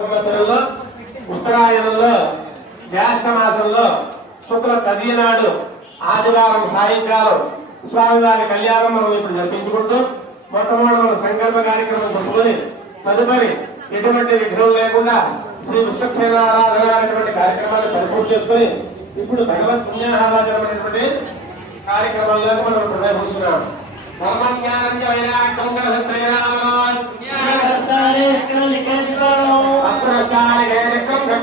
సంవత్సరంలో ఉత్తరాయణంలో జ్యేష్ఠ మాసంలో శుక్ల నాడు ఆదివారం సాయంకాలం స్వామివారి కళ్యాణం మనం ఇప్పుడు జరిపించుకుంటూ మొట్టమొదటి మనం సంకల్ప కార్యక్రమం పెట్టుకుని తదుపరి ఎటువంటి విఘ్నం లేకుండా శ్రీ విశ్వక్షేణ ఆరాధన అనేటువంటి కార్యక్రమాన్ని పరిపూర్తి చేసుకుని ఇప్పుడు భగవత్ పుణ్యాహారాధన అనేటువంటి కార్యక్రమంలోకి మనం ప్రవేశిస్తున్నాం. ధర్మజ్ఞానం జ్ఞానం వైరాగ్యం